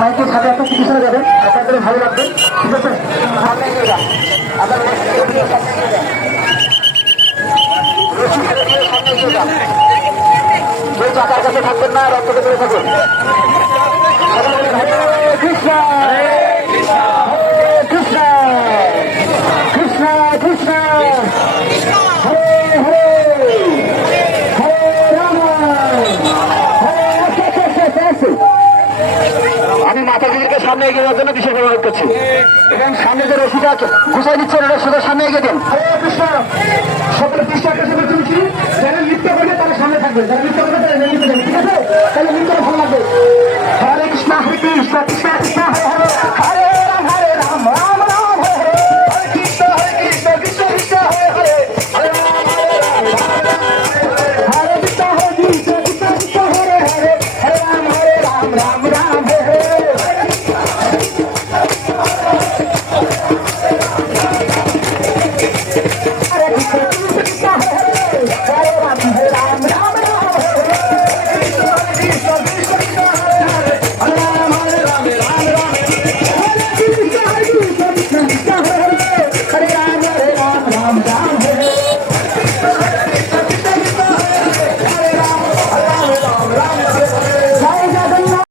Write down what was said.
মাইকের সাথে একটা চিকিৎসা যাবেন, আপনাদের ভালো লাগবে, ঠিক আছে? চাকার কাছে থাকবেন না, রক্তকে দূরে থাকুন। কৃষ্ণ কৃষ্ণ কৃষ্ণ কৃষ্ণ হরে হরে হরে রাম আমি মাতাজিকে সামনে এগিয়ে যাওয়ার জন্য বিশেষ অনুরোধ করছি এবং সামনে যে রশিটা ঘুষাই দিচ্ছেন ওটা সোজা সামনে এগিয়ে দিন। হরে কৃষ্ণ সকল কৃষ্ণ কাছে তুলছি, যারা নৃত্য করবে তারা সামনে থাকবে, যারা নৃত্য করবে তারা এগিয়ে দেবেন।